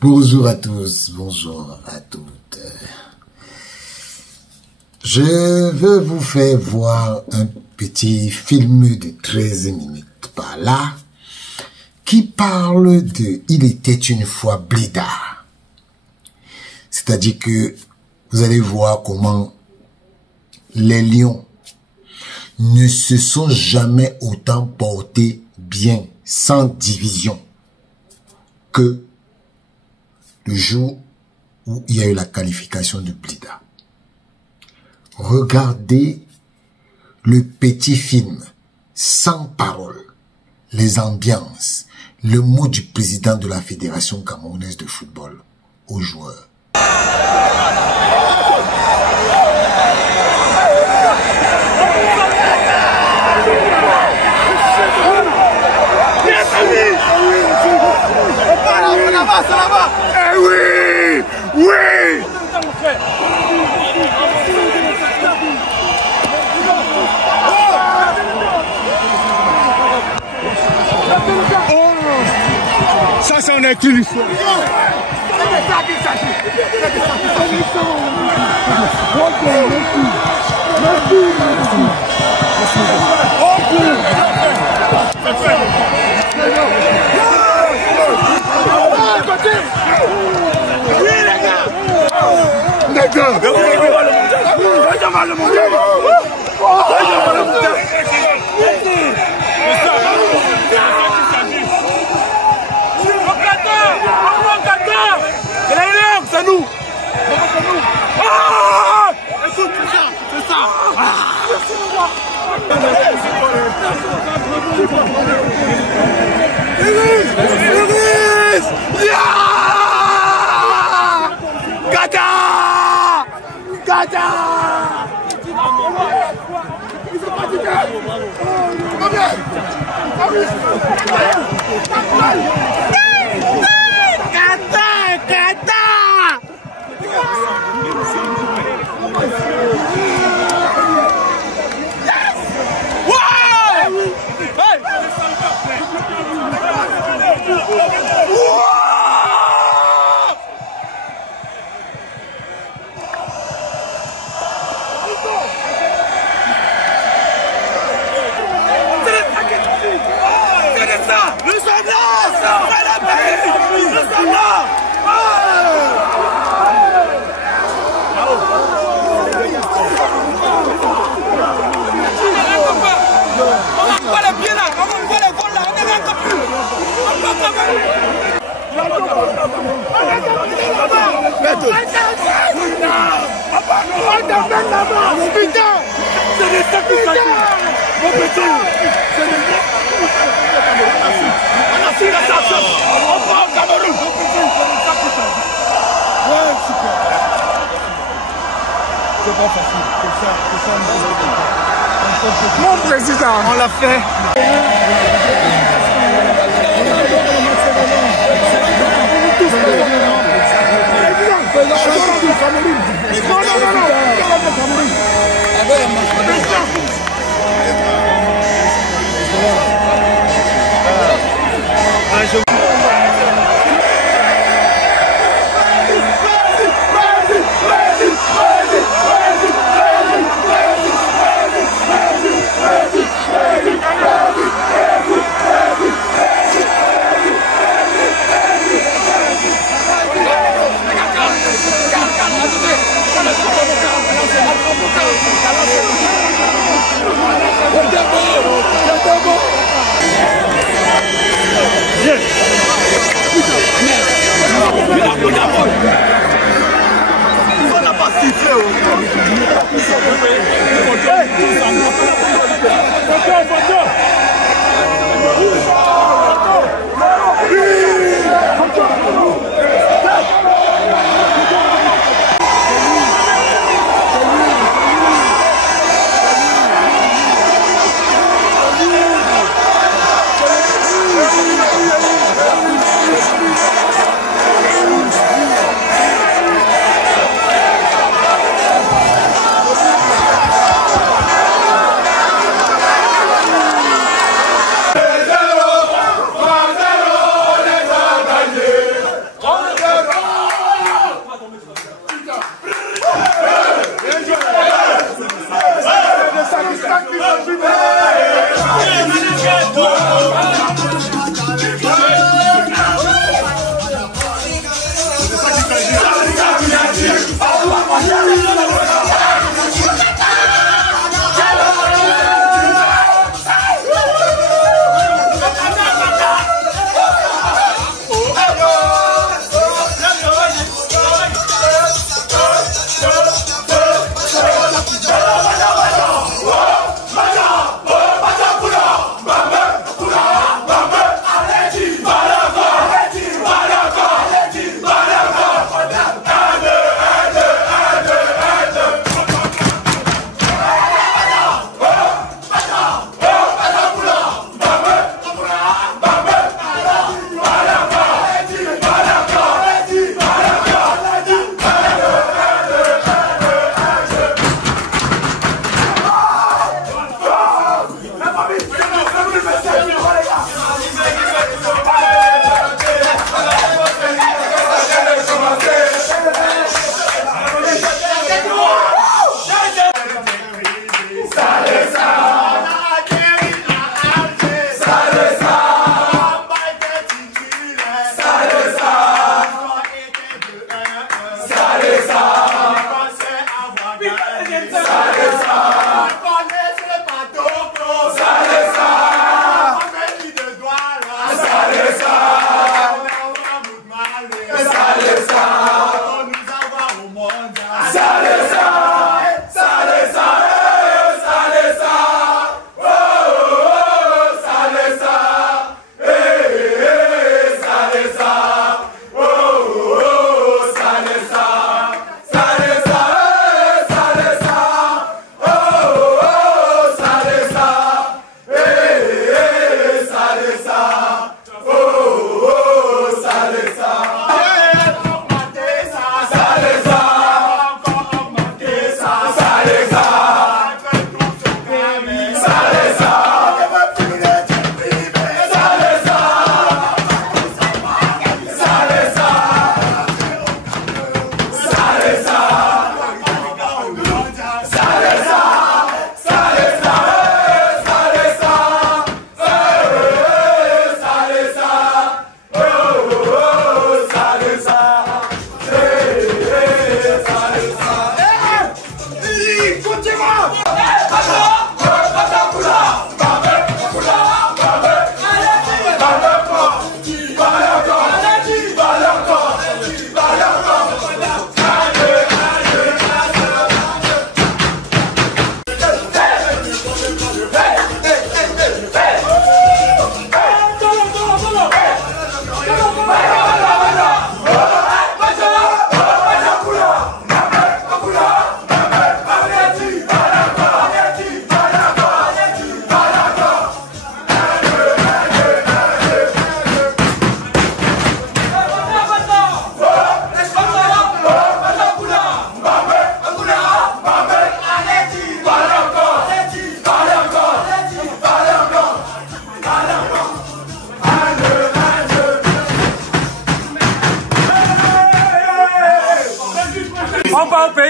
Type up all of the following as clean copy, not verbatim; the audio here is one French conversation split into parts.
Bonjour à tous, bonjour à toutes. Je veux vous faire voir un petit film de 13 minutes par là qui parle de « Il était une fois Blida ». C'est-à-dire que vous allez voir comment les lions ne se sont jamais autant portés bien, sans division, que le jour où il y a eu la qualification de Blida. Regardez le petit film, sans parole, les ambiances, le mot du président de la Fédération camerounaise de football aux joueurs. Eh oui! Oui! Ça, c'est un éclipse. C'est nous. Écoute, c'est ça. Gata! Gata! Mon président, on l'a fait.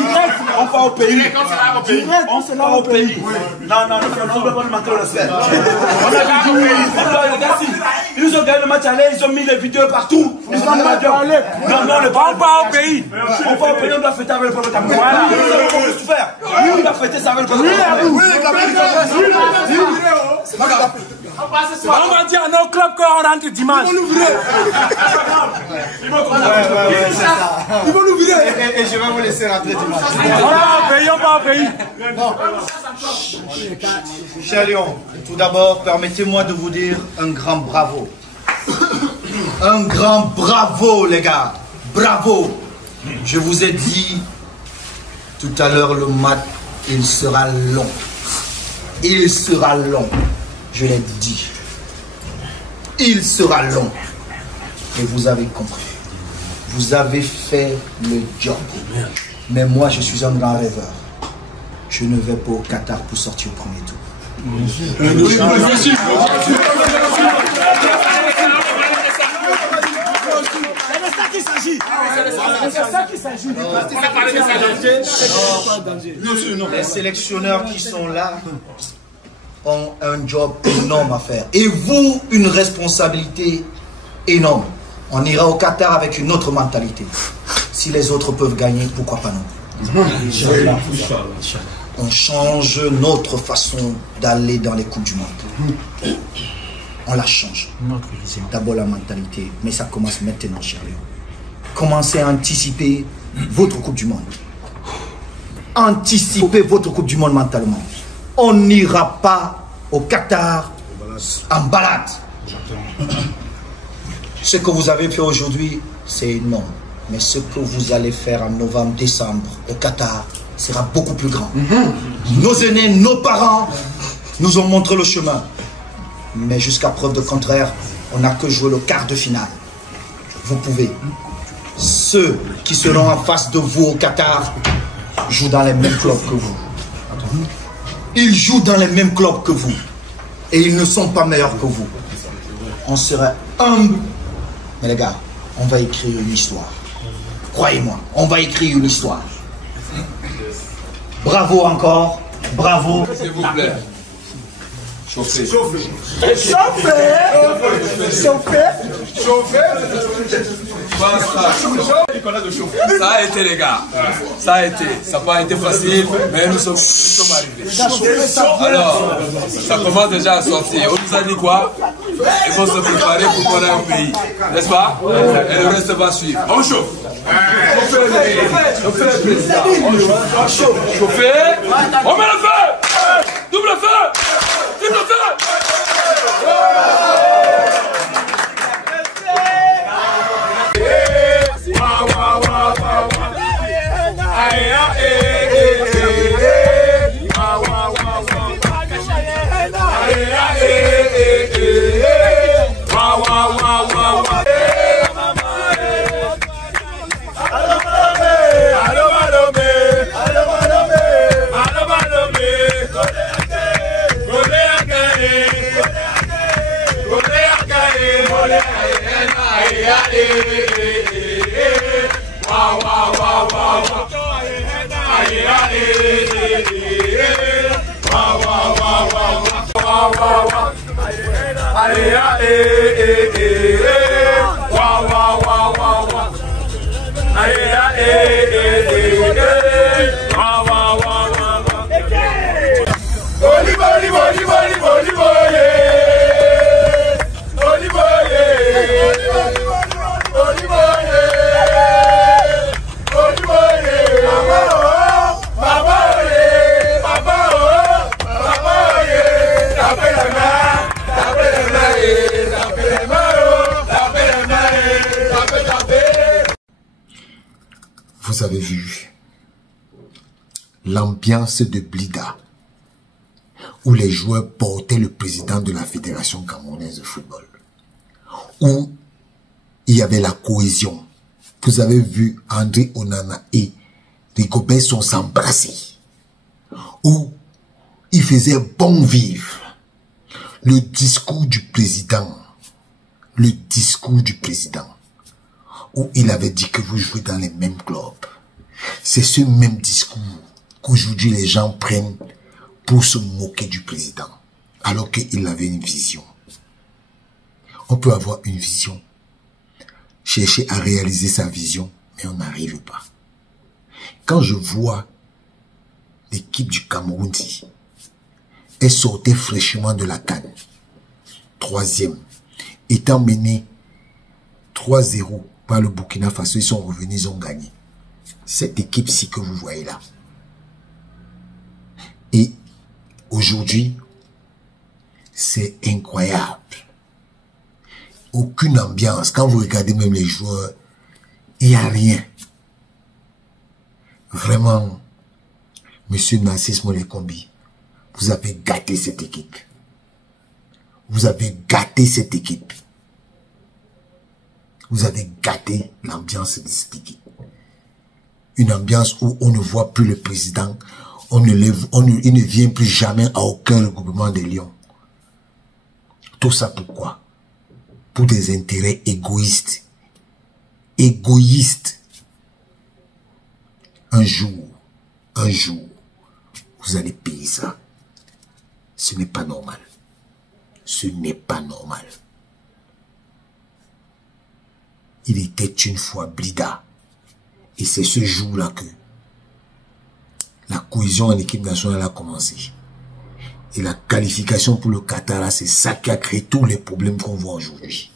pays. On part au pays. On se l'a au pays. Non, on ne peut pas nous manquer le respect. On a gagné au pays. Ils nous ont gagné le match aller, ils ont mis les vidéos partout. Ils ont pas parlé. Non, on part au pays. On part au pays, on doit fêter avec le peuple camerounais. Voilà. On peut tout faire. On doit fêter ça avec le peuple camerounais. On va dire à nos clubs qu'on rentre dimanche. Ils vont nous virer. Et je vais vous laisser rentrer dimanche. On va au pays. Cher Lyon, tout d'abord, permettez-moi de vous dire un grand bravo. Un grand bravo, les gars. Bravo. Je vous ai dit tout à l'heure, le match, il sera long. Il sera long. Je l'ai dit. Il sera long. Et vous avez compris. Vous avez fait le job. Mais moi, je suis un grand rêveur. Je ne vais pas au Qatar pour sortir au premier tour. C'est ça qu'il s'agit. Les sélectionneurs qui sont là ont un job énorme à faire. Et vous, une responsabilité énorme. On ira au Qatar avec une autre mentalité. Si les autres peuvent gagner, pourquoi pas nous? On change notre façon d'aller dans les Coupes du Monde. On la change. D'abord la mentalité, mais ça commence maintenant, cher Léon. Commencez à anticiper votre Coupe du Monde. Anticipez votre Coupe du Monde mentalement. On n'ira pas au Qatar en balade. Ce que vous avez fait aujourd'hui, c'est énorme. Mais ce que vous allez faire en novembre, décembre au Qatar sera beaucoup plus grand. Nos aînés, nos parents nous ont montré le chemin. Mais jusqu'à preuve de contraire, on n'a que joué le quart de finale. Vous pouvez. Ceux qui seront en face de vous au Qatar jouent dans les mêmes clubs que vous. Ils jouent dans les mêmes clubs que vous. Et ils ne sont pas meilleurs que vous. On serait humble. Mais les gars, on va écrire une histoire. Croyez-moi, on va écrire une histoire. Bravo encore. Bravo. S'il vous plaît. Chauffez. Ça a été, les gars. Ça a été. Ça n'a pas été facile, mais nous sommes arrivés. Alors, ça commence déjà à sortir. On nous a dit quoi? Il faut se préparer pour qu'on aille au pays. N'est-ce pas? Et le reste va suivre. On chauffe. On fait le président. On chauffe. Chauffer. On met le feu. Double feu. Triple feu. Vous avez vu l'ambiance de Blida, où les joueurs portaient le président de la Fédération camerounaise de football, où il y avait la cohésion. Vous avez vu André Onana et Rigobert sont s'embrasser, où il faisait bon vivre. Le discours du président, où il avait dit que vous jouez dans les mêmes clubs. C'est ce même discours qu'aujourd'hui les gens prennent pour se moquer du président, alors qu'il avait une vision. On peut avoir une vision, chercher à réaliser sa vision, mais on n'arrive pas. Quand je vois l'équipe du Cameroun, elle sortait fraîchement de la CAN, 3e, étant menée 3-0 par le Burkina Faso, ils sont revenus, ils ont gagné. Cette équipe-ci que vous voyez là. Et aujourd'hui, c'est incroyable. Aucune ambiance. Quand vous regardez même les joueurs, il n'y a rien. Vraiment, Monsieur Narcisse Molekombi, vous avez gâté cette équipe. Vous avez gâté cette équipe. Vous avez gâté l'ambiance de cette équipe. Une ambiance où on ne voit plus le président, il ne vient plus jamais à aucun regroupement des Lions. Tout ça pourquoi? Pour des intérêts égoïstes. Égoïstes. Un jour, vous allez payer ça. Ce n'est pas normal. Ce n'est pas normal. Il était une fois Blida. Et c'est ce jour-là que la cohésion en équipe nationale a commencé. Et la qualification pour le Qatar, c'est ça qui a créé tous les problèmes qu'on voit aujourd'hui.